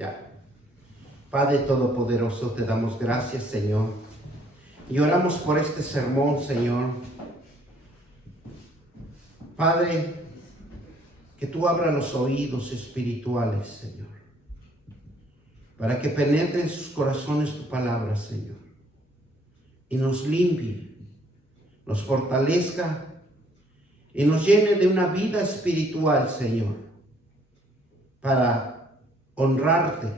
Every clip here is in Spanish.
Ya. Padre Todopoderoso, te damos gracias, Señor. Y oramos por este sermón, Señor. Padre, que tú abras los oídos espirituales, Señor, para que penetre en sus corazones tu palabra, Señor, y nos limpie, nos fortalezca y nos llene de una vida espiritual, Señor, para honrarte,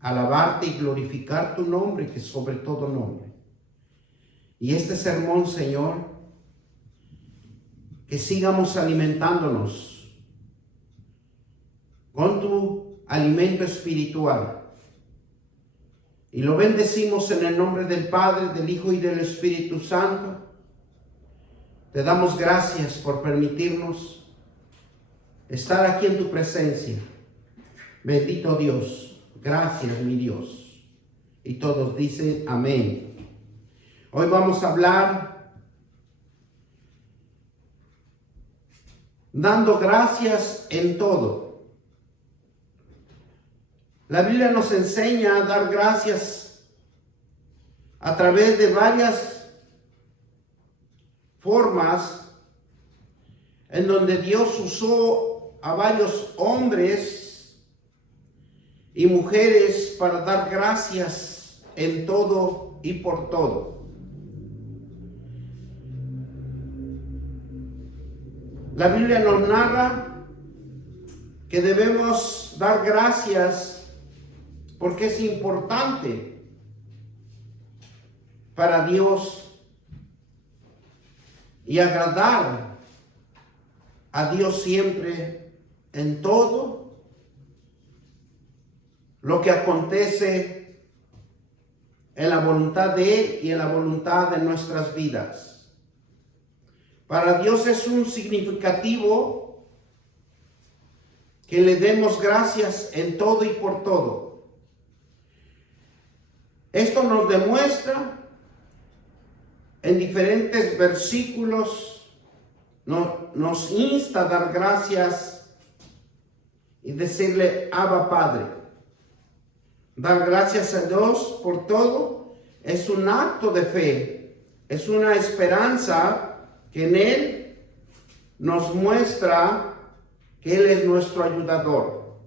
alabarte y glorificar tu nombre, que es sobre todo nombre. Y este sermón, Señor, que sigamos alimentándonos con tu alimento espiritual. Y lo bendecimos en el nombre del Padre, del Hijo y del Espíritu Santo. Te damos gracias por permitirnos estar aquí en tu presencia. Bendito Dios, gracias mi Dios. Y todos dicen amén. Hoy vamos a hablar dando gracias en todo. La Biblia nos enseña a dar gracias a través de varias formas en donde Dios usó a varios hombres y mujeres para dar gracias en todo y por todo. La Biblia nos narra que debemos dar gracias porque es importante para Dios y agradar a Dios siempre en todo lo que acontece en la voluntad de Él y en la voluntad de nuestras vidas. Para Dios es un significativo que le demos gracias en todo y por todo. Esto nos demuestra en diferentes versículos, nos insta a dar gracias y decirle Abba Padre. Dar gracias a Dios por todo es un acto de fe, es una esperanza que en Él nos muestra que Él es nuestro ayudador.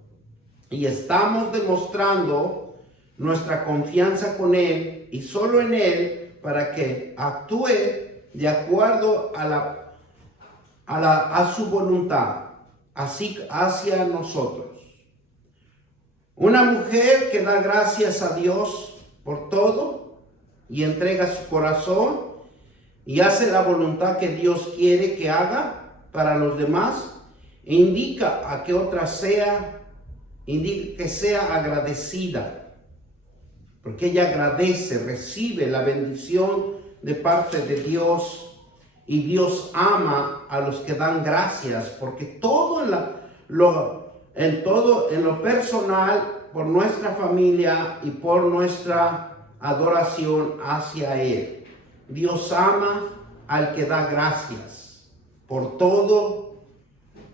Y estamos demostrando nuestra confianza con Él y solo en Él para que actúe de acuerdo a su voluntad, así hacia nosotros. Una mujer que da gracias a Dios por todo y entrega su corazón y hace la voluntad que Dios quiere que haga para los demás, indica a que otra indica que sea agradecida, porque ella agradece, recibe la bendición de parte de Dios, y Dios ama a los que dan gracias, porque todo en lo personal, por nuestra familia y por nuestra adoración hacia Él. Dios ama al que da gracias por todo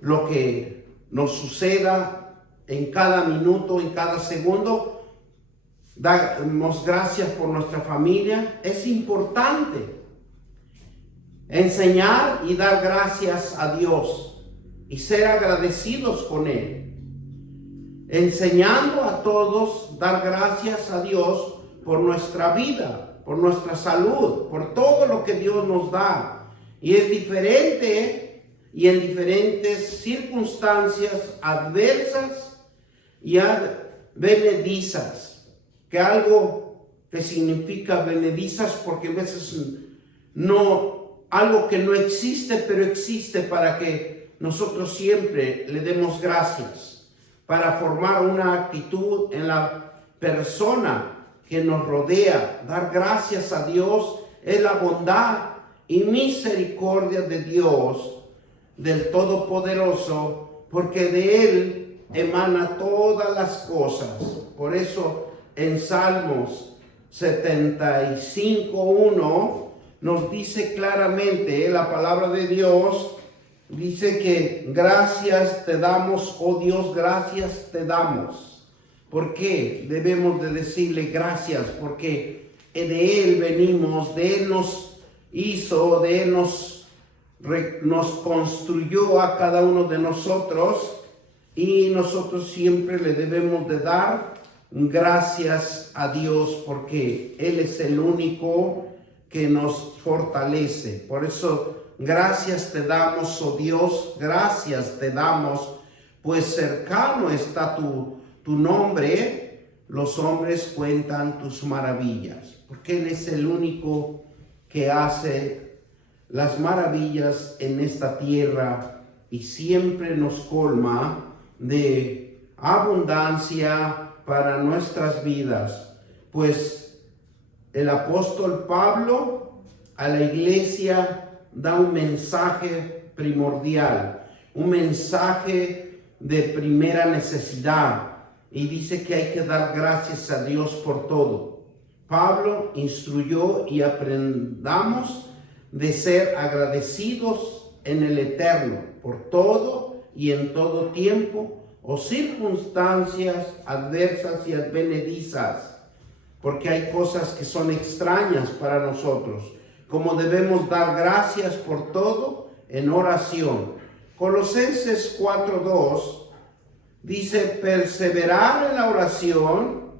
lo que nos suceda en cada minuto, en cada segundo. Damos gracias por nuestra familia. Es importante enseñar y dar gracias a Dios y ser agradecidos con Él. Enseñando a todos dar gracias a Dios por nuestra vida, por nuestra salud, por todo lo que Dios nos da. Y es diferente y en diferentes circunstancias adversas y advenedizas, que algo que significa benedizas porque a veces algo que no existe, pero existe para que nosotros siempre le demos gracias, para formar una actitud en la persona que nos rodea. Dar gracias a Dios es la bondad y misericordia de Dios, del Todopoderoso, porque de Él emana todas las cosas. Por eso en Salmos 75:1 nos dice claramente la palabra de Dios, dice que gracias te damos, oh Dios, gracias te damos. ¿Por qué debemos de decirle gracias? Porque de Él venimos, de Él nos hizo, de Él nos construyó a cada uno de nosotros, y nosotros siempre le debemos de dar gracias a Dios porque Él es el único que nos fortalece. Por eso, gracias te damos, oh Dios, gracias te damos, pues cercano está tu nombre, los hombres cuentan tus maravillas, porque Él es el único que hace las maravillas en esta tierra y siempre nos colma de abundancia para nuestras vidas. Pues el apóstol Pablo a la iglesia da un mensaje primordial, un mensaje de primera necesidad, y dice que hay que dar gracias a Dios por todo. Pablo instruyó y aprendamos de ser agradecidos en el Eterno por todo y en todo tiempo o circunstancias adversas y advenedizas, porque hay cosas que son extrañas para nosotros, como debemos dar gracias por todo en oración. Colosenses 4:2 dice: perseverar en la oración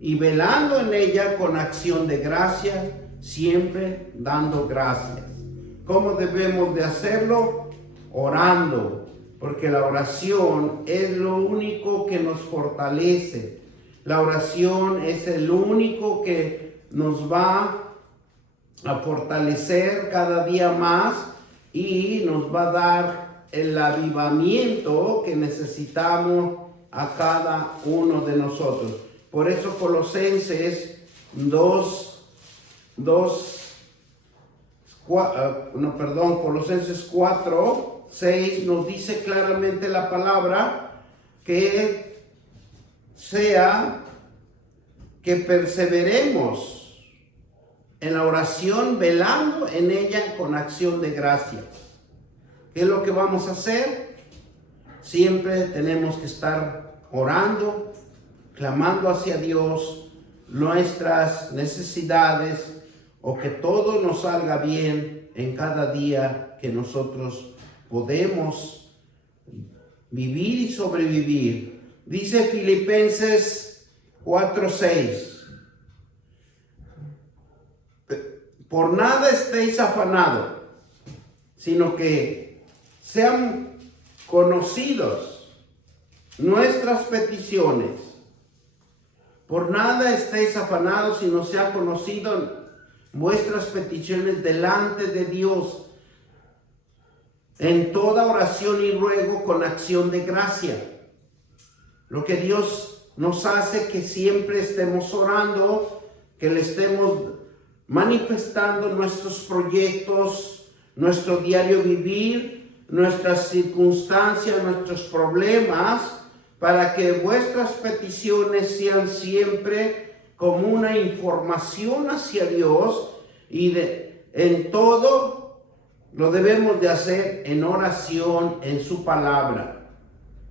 y velando en ella con acción de gracias, siempre dando gracias. ¿Cómo debemos de hacerlo? Orando, porque la oración es lo único que nos fortalece. La oración es el único que nos va a fortalecer cada día más y nos va a dar el avivamiento que necesitamos a cada uno de nosotros. Por eso Colosenses Colosenses 4:6 nos dice claramente la palabra que perseveremos en la oración, velando en ella con acción de gracias. ¿Qué es lo que vamos a hacer? Siempre tenemos que estar orando, clamando hacia Dios nuestras necesidades, o que todo nos salga bien en cada día que nosotros podemos vivir y sobrevivir. Dice Filipenses 4:6: por nada estéis afanados, sino que sean conocidos nuestras peticiones. Por nada estéis afanados, sino sean conocidos vuestras peticiones delante de Dios, en toda oración y ruego con acción de gracia. Lo que Dios nos hace que siempre estemos orando, que le estemos manifestando nuestros proyectos, nuestro diario vivir, nuestras circunstancias, nuestros problemas, para que vuestras peticiones sean siempre como una información hacia Dios, y en todo lo debemos de hacer en oración, en su palabra,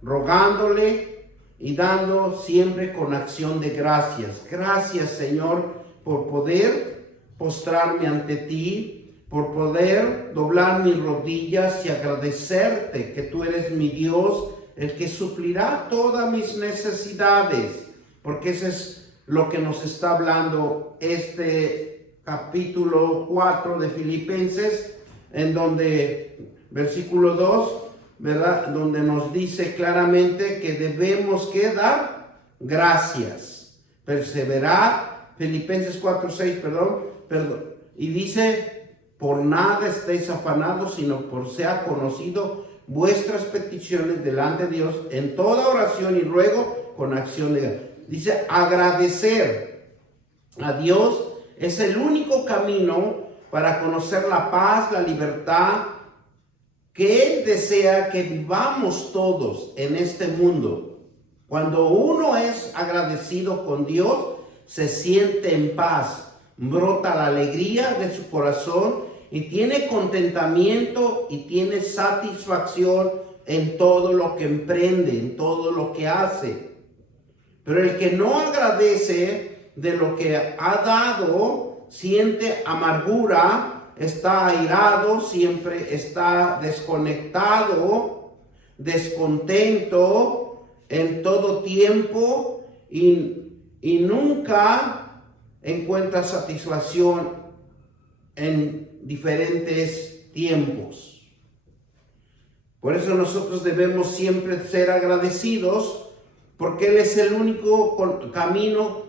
rogándole y dando siempre con acción de gracias. Gracias, Señor, por poder postrarme ante ti, por poder doblar mis rodillas y agradecerte que tú eres mi Dios, el que suplirá todas mis necesidades, porque eso es lo que nos está hablando este capítulo 4 de Filipenses, en donde, versículo 2, ¿verdad?, donde nos dice claramente que debemos que dar gracias, perseverar. Filipenses 4:6, perdón, y dice: por nada estéis afanados, sino por sea conocido vuestras peticiones delante de Dios en toda oración y ruego con acción de gracias. Dice, agradecer a Dios es el único camino para conocer la paz, la libertad que Él desea que vivamos todos en este mundo. Cuando uno es agradecido con Dios, se siente en paz, brota la alegría de su corazón y tiene contentamiento y tiene satisfacción en todo lo que emprende, en todo lo que hace. Pero el que no agradece de lo que ha dado, siente amargura, está airado, siempre está desconectado, descontento en todo tiempo y nunca encuentra satisfacción en diferentes tiempos. Por eso nosotros debemos siempre ser agradecidos, porque Él es el único camino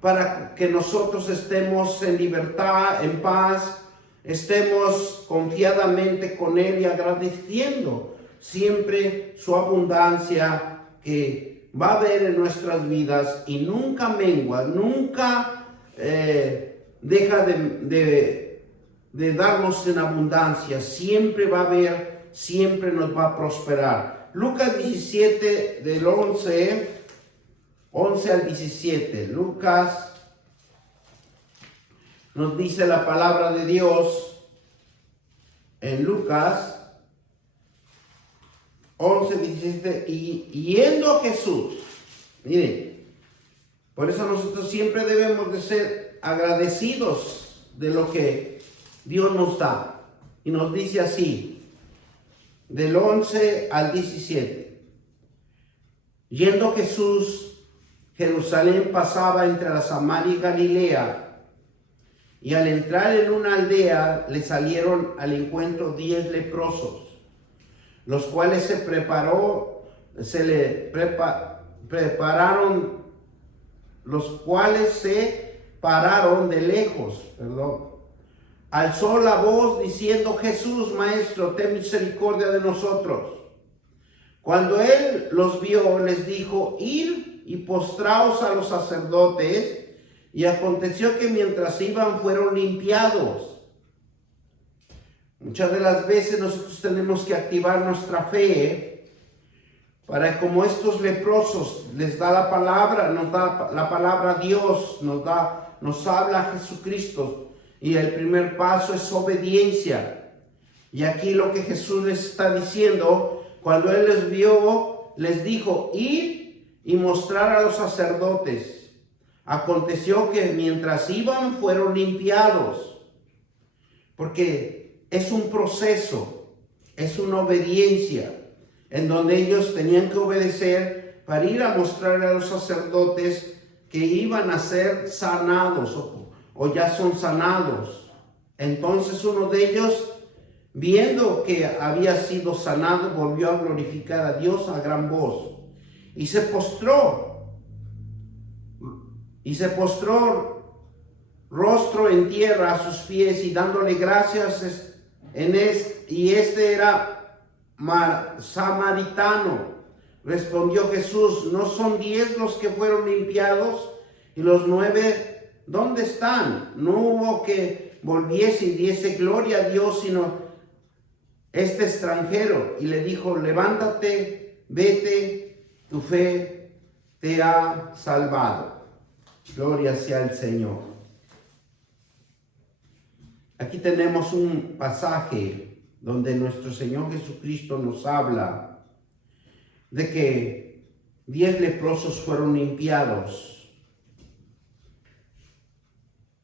para que nosotros estemos en libertad, en paz, estemos confiadamente con Él y agradeciendo siempre su abundancia que va a haber en nuestras vidas y nunca mengua, nunca deja de darnos en abundancia, siempre va a haber, siempre nos va a prosperar. Lucas 17 del 11 al 17. Lucas nos dice la palabra de Dios en Lucas 11, 17, y yendo Jesús, miren, por eso nosotros siempre debemos de ser agradecidos de lo que Dios nos da. Y nos dice así, del 11 al 17. Yendo Jesús, Jerusalén pasaba entre la Samaria y Galilea, y al entrar en una aldea le salieron al encuentro 10 leprosos, los cuales se pararon de lejos, alzó la voz diciendo: Jesús, Maestro, ten misericordia de nosotros. Cuando él los vio, les dijo: id y postraos a los sacerdotes. Y aconteció que mientras iban, fueron limpiados. Muchas de las veces nosotros tenemos que activar nuestra fe para, como estos leprosos, les da la palabra, nos da la palabra a Dios, nos habla Jesucristo. Y el primer paso es obediencia. Y aquí lo que Jesús les está diciendo, cuando Él les vio, les dijo: ir y mostrar a los sacerdotes. Aconteció que mientras iban, fueron limpiados. Porque es un proceso, es una obediencia, en donde ellos tenían que obedecer para ir a mostrar a los sacerdotes que iban a ser sanados o ya son sanados. Entonces uno de ellos, viendo que había sido sanado, volvió a glorificar a Dios a gran voz y se postró rostro en tierra a sus pies y dándole gracias y este era samaritano. Respondió Jesús: ¿no son 10 los que fueron limpiados? Y los 9, ¿dónde están? No hubo que volviese y diese gloria a Dios, sino este extranjero. Y le dijo: levántate, vete, tu fe te ha salvado. Gloria sea al Señor. Aquí tenemos un pasaje donde nuestro Señor Jesucristo nos habla de que 10 leprosos fueron limpiados.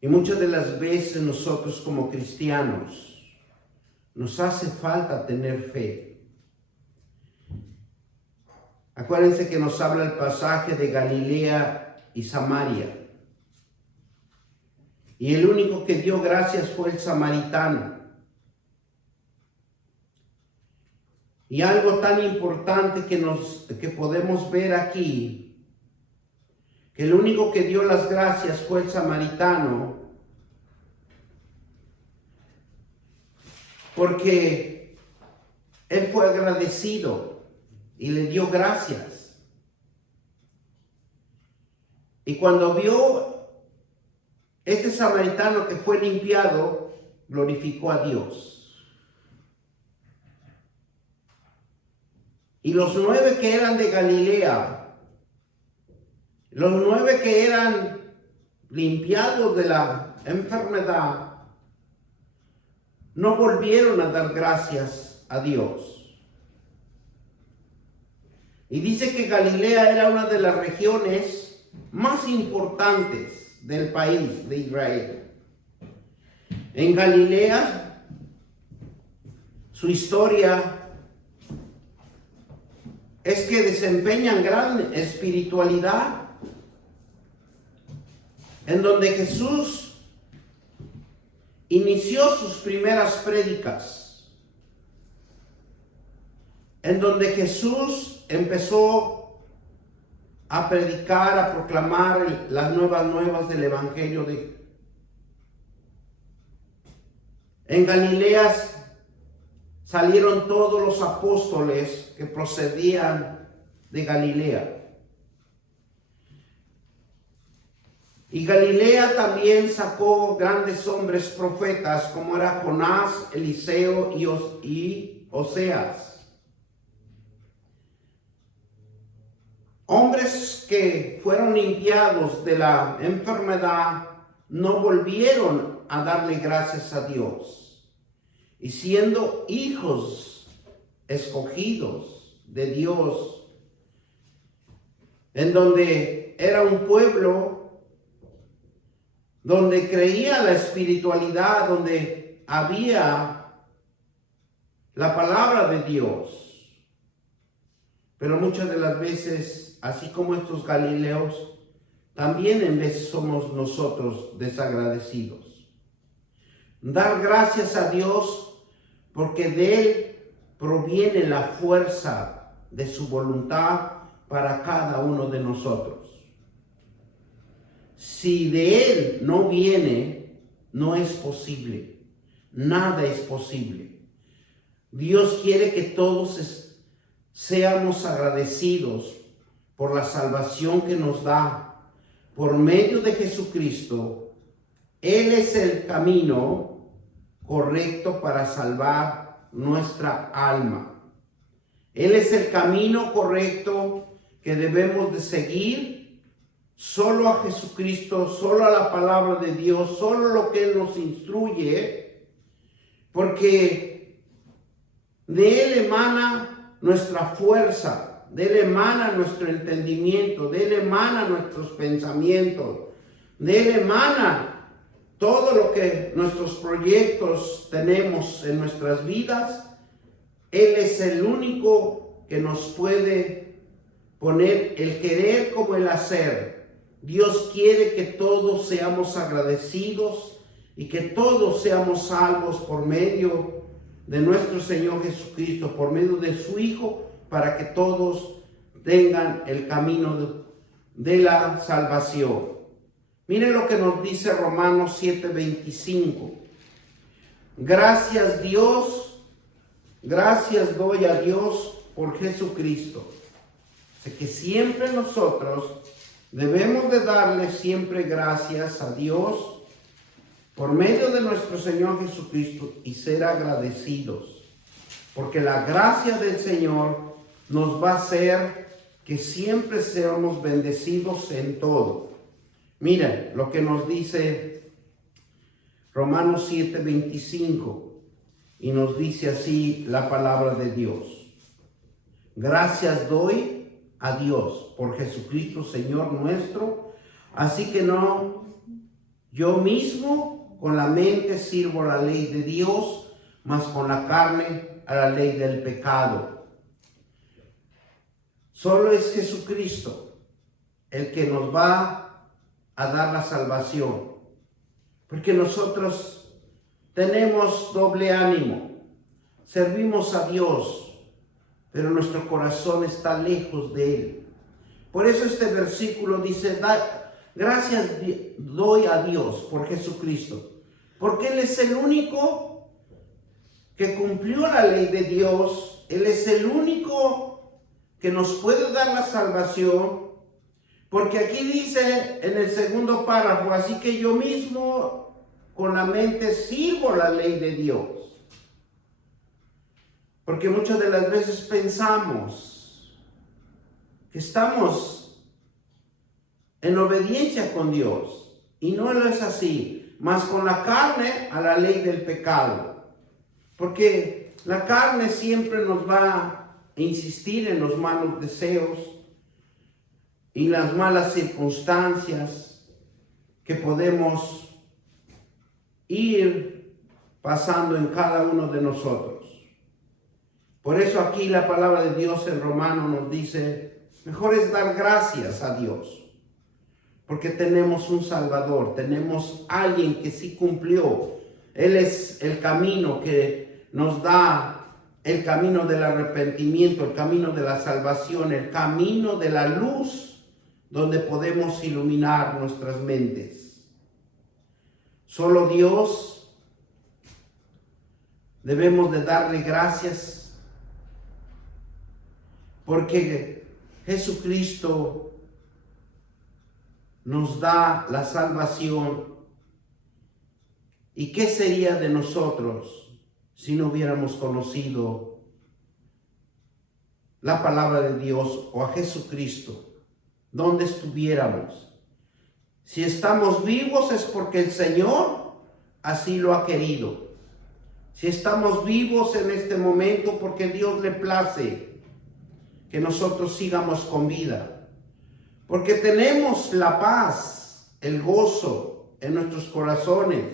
Y muchas de las veces nosotros como cristianos nos hace falta tener fe. Acuérdense que nos habla el pasaje de Galilea y Samaria. Y el único que dio gracias fue el samaritano. Y algo tan importante que podemos ver aquí, que el único que dio las gracias fue el samaritano, porque él fue agradecido y le dio gracias. Y cuando vio este samaritano que fue limpiado, glorificó a Dios. Y los 9 que eran de Galilea, los 9 que eran limpiados de la enfermedad, no volvieron a dar gracias a Dios. Y dice que Galilea era una de las regiones más importantes del país de Israel. En Galilea, su historia es que desempeñan gran espiritualidad, en donde Jesús inició sus primeras prédicas, en donde Jesús empezó a predicar, a proclamar las nuevas del Evangelio. En Galilea salieron todos los apóstoles que procedían de Galilea. Y Galilea también sacó grandes hombres profetas como era Jonás, Eliseo y Oseas. Hombres que fueron limpiados de la enfermedad no volvieron a darle gracias a Dios. Y siendo hijos escogidos de Dios, en donde era un pueblo donde creía la espiritualidad, donde había la palabra de Dios. Pero muchas de las veces, así como estos galileos, también en veces somos nosotros desagradecidos. Dar gracias a Dios porque de Él proviene la fuerza de su voluntad para cada uno de nosotros. Si de Él no viene, no es posible. Nada es posible. Dios quiere que todos seamos agradecidos por la salvación que nos da por medio de Jesucristo. Él es el camino correcto para salvar nuestra alma. Él es el camino correcto que debemos de seguir. Solo a Jesucristo, solo a la palabra de Dios, solo lo que Él nos instruye, porque de Él emana nuestra fuerza, de Él emana nuestro entendimiento, de Él emana nuestros pensamientos, de Él emana todo lo que nuestros proyectos tenemos en nuestras vidas. Él es el único que nos puede poner el querer como el hacer. Dios quiere que todos seamos agradecidos y que todos seamos salvos por medio de nuestro Señor Jesucristo, por medio de su Hijo, para que todos tengan el camino de la salvación. Miren lo que nos dice Romanos 7:25. Gracias doy a Dios por Jesucristo. Sé que siempre nosotros debemos de darle siempre gracias a Dios por medio de nuestro Señor Jesucristo y ser agradecidos, porque la gracia del Señor nos va a hacer que siempre seamos bendecidos en todo. Miren lo que nos dice Romanos 7:25 y nos dice así la palabra de Dios. Gracias doy a Dios por Jesucristo Señor nuestro, así que no yo mismo con la mente sirvo la ley de Dios, mas con la carne a la ley del pecado. Solo es Jesucristo el que nos va a dar la salvación, porque nosotros tenemos doble ánimo, servimos a Dios, pero nuestro corazón está lejos de Él. Por eso este versículo dice, gracias doy a Dios por Jesucristo, porque Él es el único que cumplió la ley de Dios. Él es el único que nos puede dar la salvación, porque aquí dice en el segundo párrafo, así que yo mismo con la mente sirvo la ley de Dios. Porque muchas de las veces pensamos que estamos en obediencia con Dios y no es así, más con la carne a la ley del pecado. Porque la carne siempre nos va a insistir en los malos deseos, y las malas circunstancias que podemos ir pasando en cada uno de nosotros. Por eso aquí la palabra de Dios en Romanos nos dice, mejor es dar gracias a Dios, porque tenemos un Salvador, tenemos alguien que sí cumplió. Él es el camino que nos da el camino del arrepentimiento, el camino de la salvación, el camino de la luz, donde podemos iluminar nuestras mentes. Solo Dios debemos de darle gracias, porque Jesucristo nos da la salvación. ¿Y qué sería de nosotros si no hubiéramos conocido la palabra de Dios o a Jesucristo? ¿Dónde estuviéramos? Si estamos vivos es porque el Señor así lo ha querido. Si estamos vivos en este momento porque Dios le place que nosotros sigamos con vida. Porque tenemos la paz, el gozo en nuestros corazones.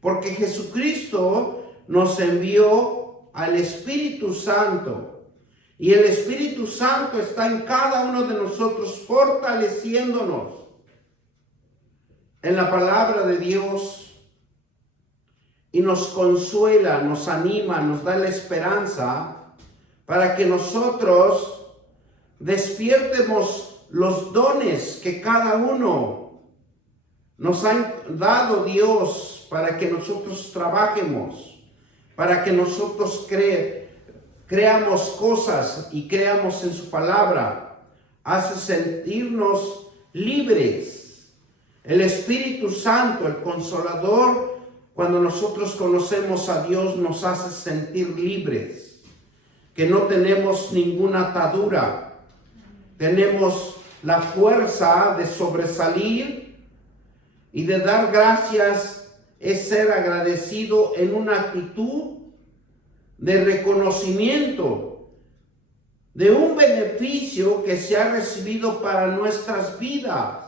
Porque Jesucristo nos envió al Espíritu Santo. Y el Espíritu Santo está en cada uno de nosotros, fortaleciéndonos en la palabra de Dios. Y nos consuela, nos anima, nos da la esperanza para que nosotros despiertemos los dones que cada uno nos ha dado Dios para que nosotros trabajemos, para que nosotros creamos cosas y creamos en su palabra. Hace sentirnos libres. El Espíritu Santo, el Consolador, cuando nosotros conocemos a Dios, nos hace sentir libres, que no tenemos ninguna atadura. Tenemos la fuerza de sobresalir y de dar gracias, es ser agradecido en una actitud de reconocimiento de un beneficio que se ha recibido para nuestras vidas.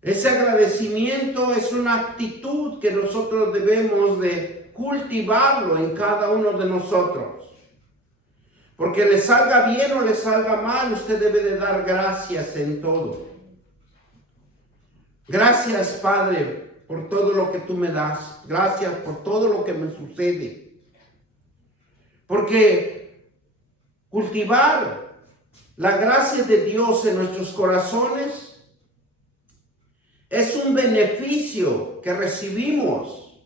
Ese agradecimiento es una actitud que nosotros debemos de cultivarlo en cada uno de nosotros. Porque le salga bien o le salga mal, usted debe de dar gracias en todo. Gracias, Padre, por todo lo que tú me das. Gracias por todo lo que me sucede. Porque cultivar la gracia de Dios en nuestros corazones es un beneficio que recibimos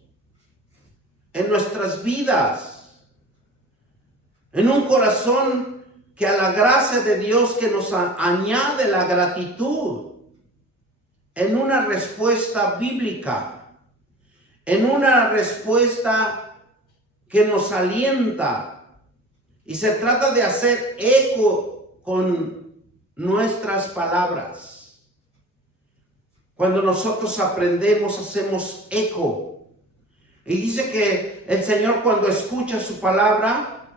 en nuestras vidas. En un corazón que a la gracia de Dios que nos añade la gratitud, en una respuesta bíblica, en una respuesta que nos alienta. Y se trata de hacer eco con nuestras palabras. Cuando nosotros aprendemos, hacemos eco. Y dice que el Señor, cuando escucha su palabra,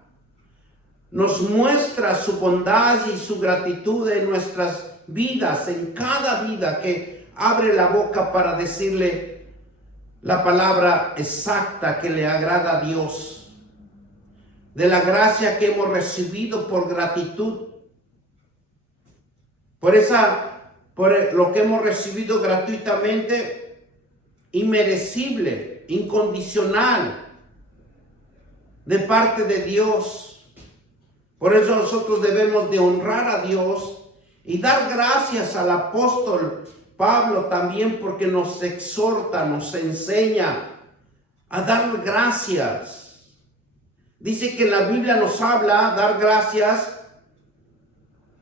nos muestra su bondad y su gratitud en nuestras vidas, en cada vida que abre la boca para decirle la palabra exacta que le agrada a Dios, de la gracia que hemos recibido por gratitud, por lo que hemos recibido gratuitamente, inmerecible, incondicional, de parte de Dios. Por eso nosotros debemos de honrar a Dios y dar gracias al apóstol Pablo también, porque nos exhorta, nos enseña a dar gracias. Dice que la Biblia nos habla, dar gracias,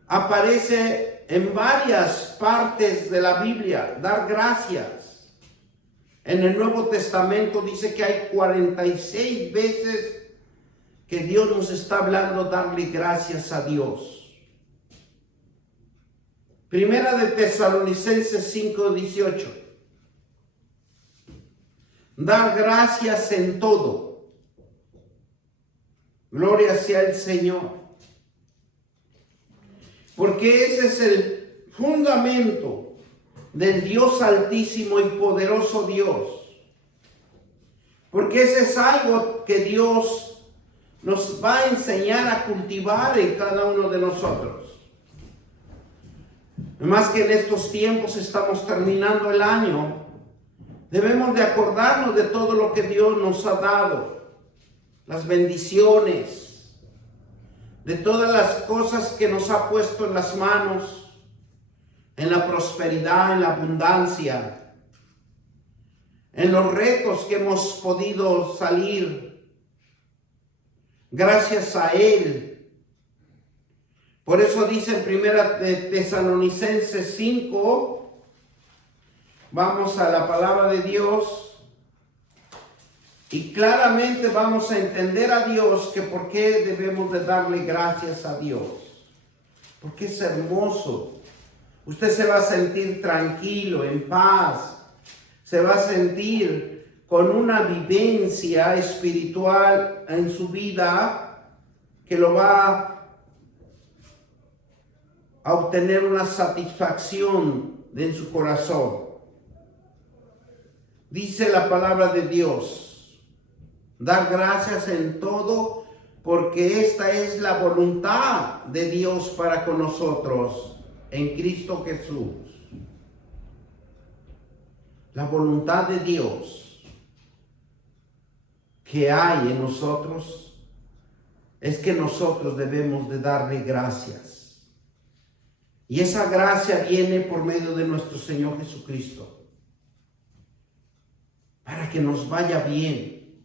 aparece en varias partes de la Biblia, dar gracias. En el Nuevo Testamento dice que hay 46 veces que Dios nos está hablando, darle gracias a Dios. Primera de Tesalonicenses 5:18. Dar gracias en todo. Gloria sea el Señor. porque ese es el fundamento del Dios altísimo y poderoso Dios. Porque ese es algo que Dios nos va a enseñar a cultivar en cada uno de nosotros. Más que en estos tiempos estamos terminando el año, debemos de acordarnos de todo lo que Dios nos ha dado, las bendiciones, de todas las cosas que nos ha puesto en las manos, en la prosperidad, en la abundancia, en los retos que hemos podido salir gracias a Él. Por eso dice en Primera de Tesalonicenses 5, vamos a la palabra de Dios y claramente vamos a entender a Dios que por qué debemos de darle gracias a Dios. Porque es hermoso. Usted se va a sentir tranquilo, en paz. Se va a sentir con una vivencia espiritual en su vida que lo va a obtener una satisfacción en su corazón. Dice la palabra de Dios, dar gracias en todo, porque esta es la voluntad de Dios para con nosotros en Cristo Jesús. La voluntad de Dios que hay en nosotros es que nosotros debemos de darle gracias. Y esa gracia viene por medio de nuestro Señor Jesucristo. Para que nos vaya bien,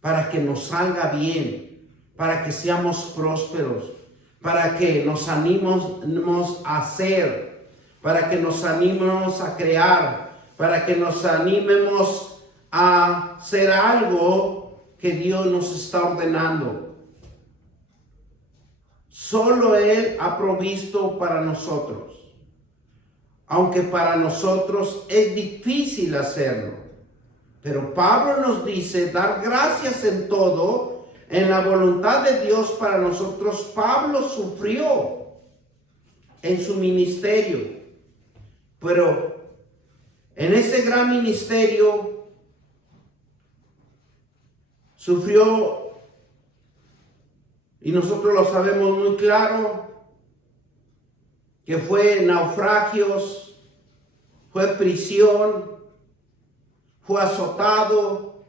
para que nos salga bien, para que seamos prósperos, para que nos animemos a hacer, para que nos animemos a crear, para que nos animemos a hacer algo que Dios nos está ordenando. Solo Él ha provisto para nosotros, aunque para nosotros es difícil hacerlo. Pero Pablo nos dice dar gracias en todo, en la voluntad de Dios para nosotros. Pablo sufrió en su ministerio, pero en ese gran ministerio sufrió. Y nosotros lo sabemos muy claro, que fue naufragios, fue prisión, fue azotado,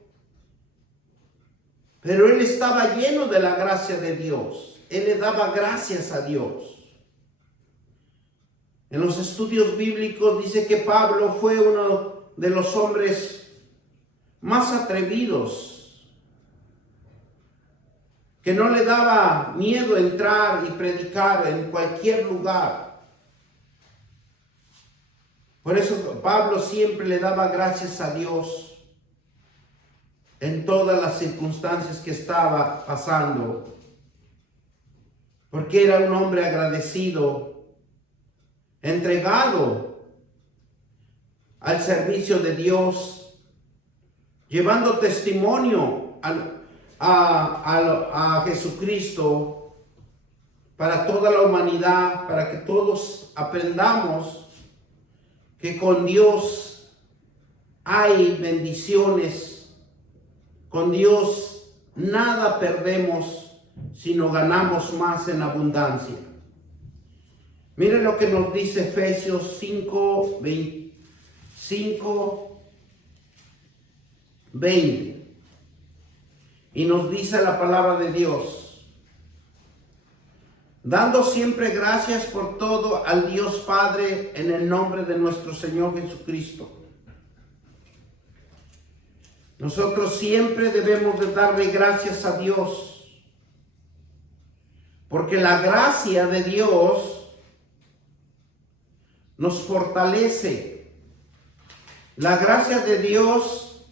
pero él estaba lleno de la gracia de Dios. Él le daba gracias a Dios. En los estudios bíblicos dice que Pablo fue uno de los hombres más atrevidos, que no le daba miedo entrar y predicar en cualquier lugar. Por eso Pablo siempre le daba gracias a Dios en todas las circunstancias que estaba pasando, porque era un hombre agradecido, entregado al servicio de Dios, llevando testimonio a Jesucristo para toda la humanidad, para que todos aprendamos que con Dios hay bendiciones, con Dios nada perdemos, sino ganamos más en abundancia. Miren lo que nos dice Efesios 5:20. Y nos dice la palabra de Dios: dando siempre gracias por todo al Dios Padre en el nombre de nuestro Señor Jesucristo. Nosotros siempre debemos de darle gracias a Dios, porque la gracia de Dios nos fortalece. La gracia de Dios,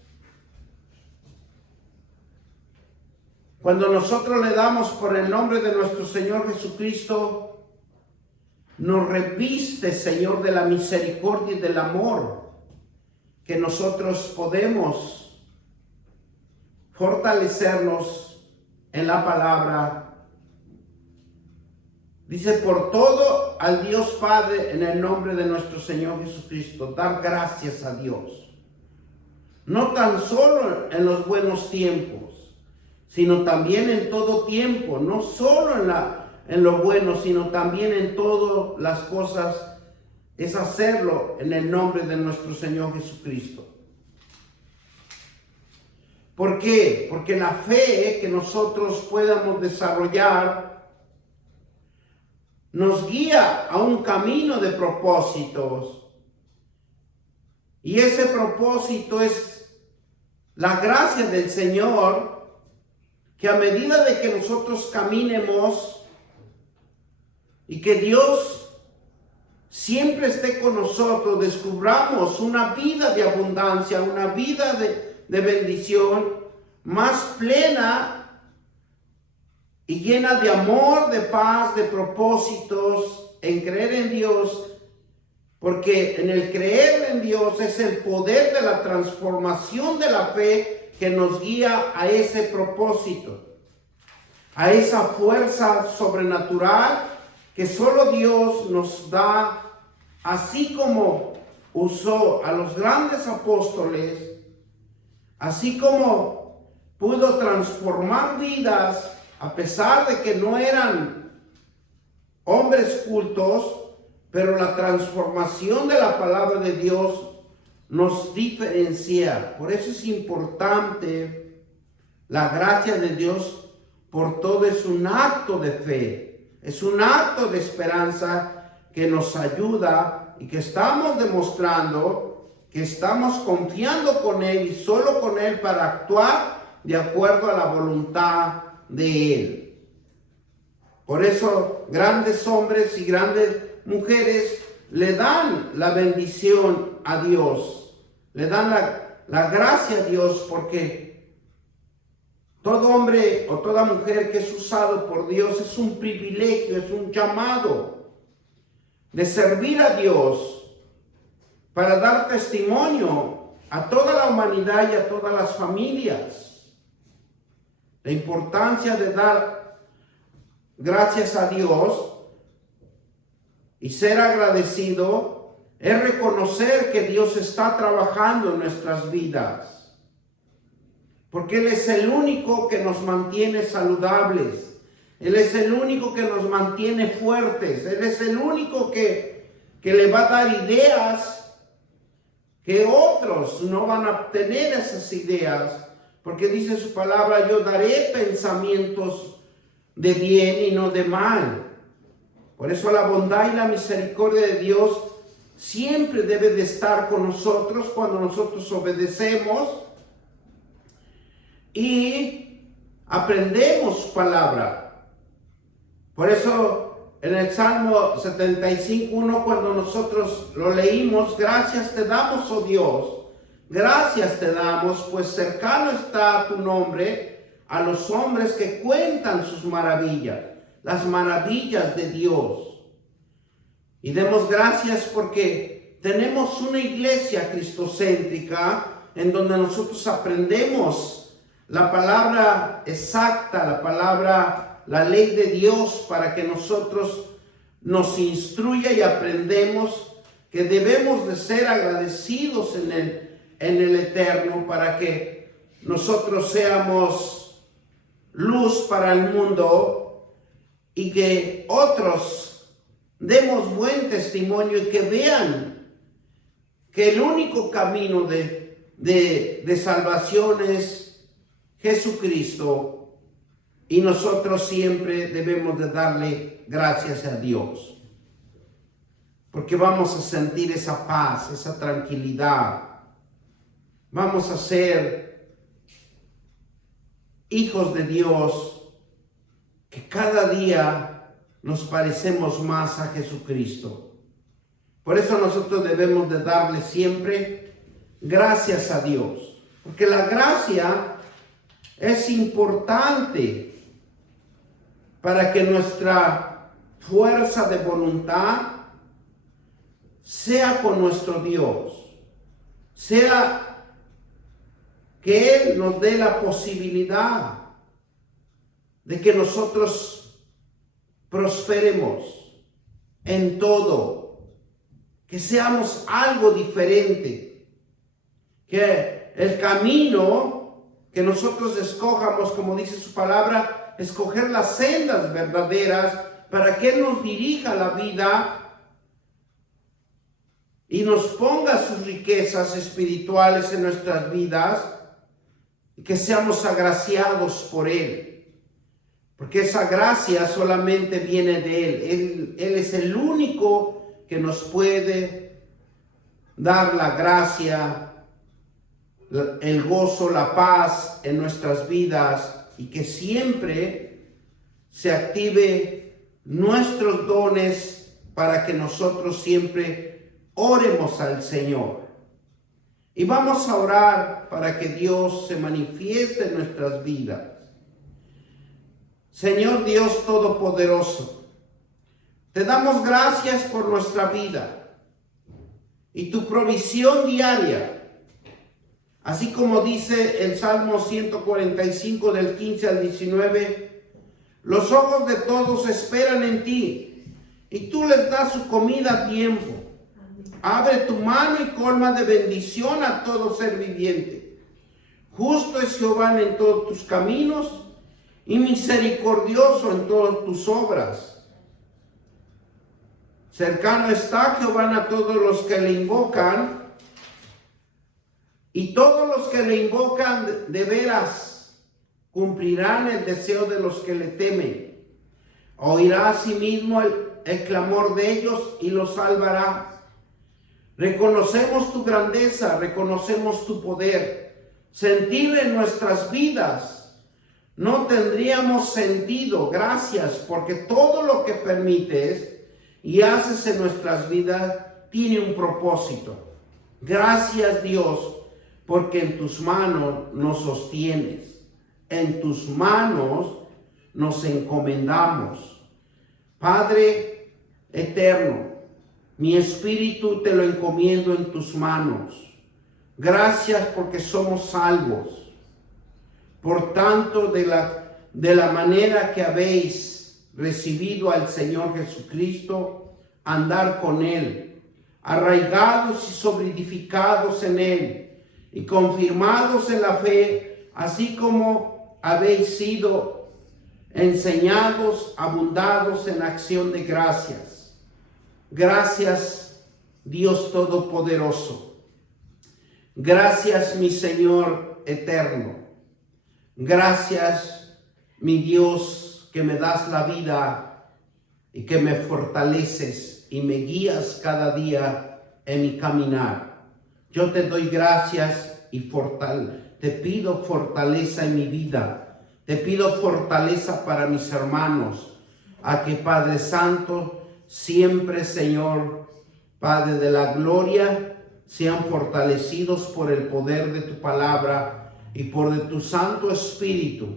cuando nosotros le damos por el nombre de nuestro Señor Jesucristo, nos reviste, Señor, de la misericordia y del amor, que nosotros podemos fortalecernos en la palabra, Dice, por todo al Dios Padre en el nombre de nuestro Señor Jesucristo, dar gracias a Dios. No tan solo en los buenos tiempos, sino también en todo tiempo, no solo en lo bueno, sino también en todas las cosas, es hacerlo en el nombre de nuestro Señor Jesucristo. ¿Por qué? Porque la fe que nosotros podamos desarrollar nos guía a un camino de propósitos. Y ese propósito es la gracia del Señor, que a medida de que nosotros caminemos y que Dios siempre esté con nosotros, descubramos una vida de abundancia, una vida de bendición más plena y llena de amor, de paz, de propósitos, en creer en Dios, porque en el creer en Dios es el poder de la transformación de la fe que nos guía a ese propósito, a esa fuerza sobrenatural que solo Dios nos da, así como usó a los grandes apóstoles, así como pudo transformar vidas, a pesar de que no eran hombres cultos, pero la transformación de la palabra de Dios nos diferencia. Por eso es importante la gracia de Dios. Por todo es un acto de fe, es un acto de esperanza que nos ayuda y que estamos demostrando que estamos confiando con Él y solo con Él para actuar de acuerdo a la voluntad de Él. Por eso grandes hombres y grandes mujeres le dan la bendición a Dios, le dan la gracia a Dios, porque todo hombre o toda mujer que es usado por Dios es un privilegio, es un llamado de servir a Dios para dar testimonio a toda la humanidad y a todas las familias. La importancia de dar gracias a Dios y ser agradecido es reconocer que Dios está trabajando en nuestras vidas, porque Él es el único que nos mantiene saludables, Él es el único que nos mantiene fuertes, Él es el único que le va a dar ideas que otros no van a tener esas ideas. Porque dice su palabra, yo daré pensamientos de bien y no de mal. Por eso la bondad y la misericordia de Dios siempre debe de estar con nosotros cuando nosotros obedecemos y aprendemos su palabra. Por eso en el Salmo 75:1, cuando nosotros lo leímos, gracias te damos, oh Dios. Gracias te damos, pues cercano está tu nombre a los hombres que cuentan sus maravillas, las maravillas de Dios. Y demos gracias porque tenemos una iglesia cristocéntrica en donde nosotros aprendemos la palabra exacta, la ley de Dios, para que nosotros nos instruya y aprendemos que debemos de ser agradecidos en el Eterno, para que nosotros seamos luz para el mundo y que otros demos buen testimonio y que vean que el único camino de salvación es Jesucristo, y nosotros siempre debemos de darle gracias a Dios, porque vamos a sentir esa paz, esa tranquilidad. Vamos a ser hijos de Dios, que cada día nos parecemos más a Jesucristo. Por eso nosotros debemos de darle siempre gracias a Dios, porque la gracia es importante para que nuestra fuerza de voluntad sea con nuestro Dios, sea que Él nos dé la posibilidad de que nosotros prosperemos en todo, que seamos algo diferente, que el camino que nosotros escojamos, como dice su palabra, escoger las sendas verdaderas para que Él nos dirija la vida y nos ponga sus riquezas espirituales en nuestras vidas, y que seamos agraciados por Él, porque esa gracia solamente viene de Él. Él es el único que nos puede dar la gracia, el gozo, la paz en nuestras vidas, y que siempre se active nuestros dones para que nosotros siempre oremos al Señor. Y vamos a orar para que Dios se manifieste en nuestras vidas. Señor Dios Todopoderoso, te damos gracias por nuestra vida y tu provisión diaria. Así como dice el Salmo 145 del 15 al 19, los ojos de todos esperan en ti y tú les das su comida a tiempo. Abre tu mano y colma de bendición a todo ser viviente. Justo es Jehová en todos tus caminos y misericordioso en todas tus obras. Cercano está Jehová a todos los que le invocan, y todos los que le invocan de veras cumplirán el deseo de los que le temen. Oirá asimismo el clamor de ellos y los salvará. Reconocemos tu grandeza, reconocemos tu poder. Sentir en nuestras vidas no tendríamos sentido. Gracias, porque todo lo que permites y haces en nuestras vidas tiene un propósito. Gracias, Dios, porque en tus manos nos sostienes. En tus manos nos encomendamos. Padre eterno, mi espíritu te lo encomiendo en tus manos. Gracias porque somos salvos. Por tanto, de la manera que habéis recibido al Señor Jesucristo, andar con Él, arraigados y solidificados en Él, y confirmados en la fe, así como habéis sido enseñados, abundados en acción de gracias. Gracias, Dios Todopoderoso. Gracias, mi Señor eterno. Gracias, mi Dios, que me das la vida y que me fortaleces y me guías cada día en mi caminar. Yo te doy gracias y te pido fortaleza en mi vida. Te pido fortaleza para mis hermanos, a que Padre Santo, siempre, Señor, Padre de la gloria, sean fortalecidos por el poder de tu palabra y por de tu Santo Espíritu.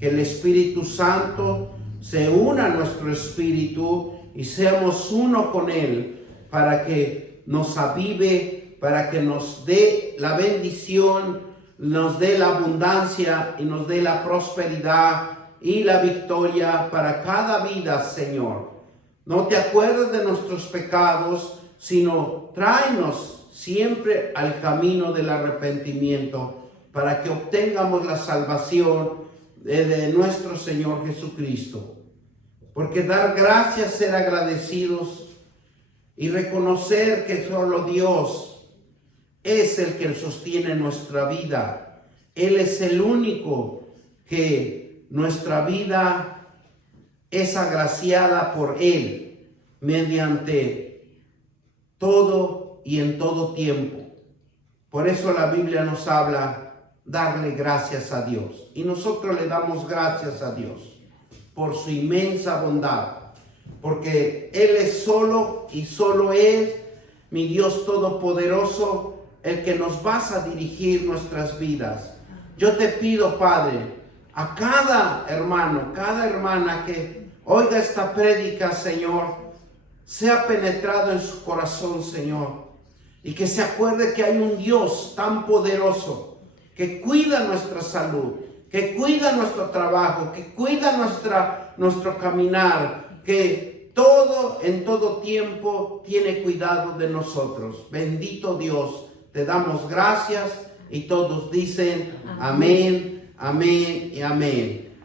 Que el Espíritu Santo se una a nuestro espíritu y seamos uno con Él, para que nos avive, para que nos dé la bendición, nos dé la abundancia y nos dé la prosperidad y la victoria para cada vida, Señor. No te acuerdes de nuestros pecados, sino tráenos siempre al camino del arrepentimiento, para que obtengamos la salvación de nuestro Señor Jesucristo. Porque dar gracias, ser agradecidos y reconocer que solo Dios es el que sostiene nuestra vida. Él es el único que nuestra vida es agraciada por Él mediante todo y en todo tiempo. Por eso la Biblia nos habla darle gracias a Dios. Y nosotros le damos gracias a Dios por su inmensa bondad, porque Él es solo y solo es, mi Dios Todopoderoso, el que nos vas a dirigir nuestras vidas. Yo te pido, Padre, a cada hermano, cada hermana que oiga esta prédica, Señor, sea penetrado en su corazón, Señor, y que se acuerde que hay un Dios tan poderoso que cuida nuestra salud, que cuida nuestro trabajo, que cuida nuestro caminar, que todo en todo tiempo tiene cuidado de nosotros. Bendito Dios, te damos gracias y todos dicen amén, amén y amén.